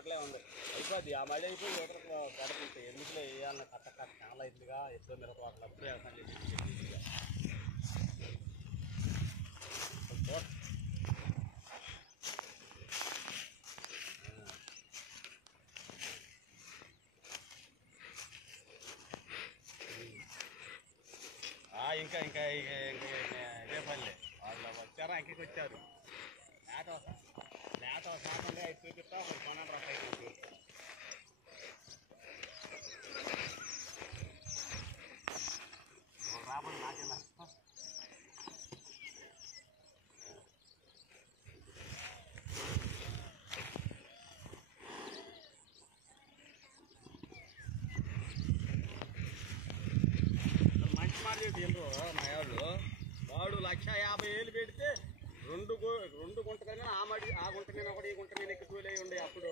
అట్లే ఉంది అయిపోద్ది ఆ మళ్ళీ అయిపోయి ఎదురు పడుతుంటాయి ఎందుకులో వేయాలన్న కట్ట చాలా ఇదిగా ఎప్పుడో మిరప అట్లా అప్పుడు వ్యవసాయం చేసి ఇంకా ఇంకా ఇదే పల్లె వాళ్ళు వచ్చారా ఇంటికి వచ్చారు లేత శాతంగా అయితే చూపిస్తా ఒకటి కొనండి రా సైకిల్ రాబడి నాకేనా మంచి మాట చెప్పి మా వాడు 1,50,000 పెడితే రెండు గుంట కన్నా ఆ గుంట మీద ఒకటి ఈ గుంట మీద ఎక్కువ ఉండే అప్పుడు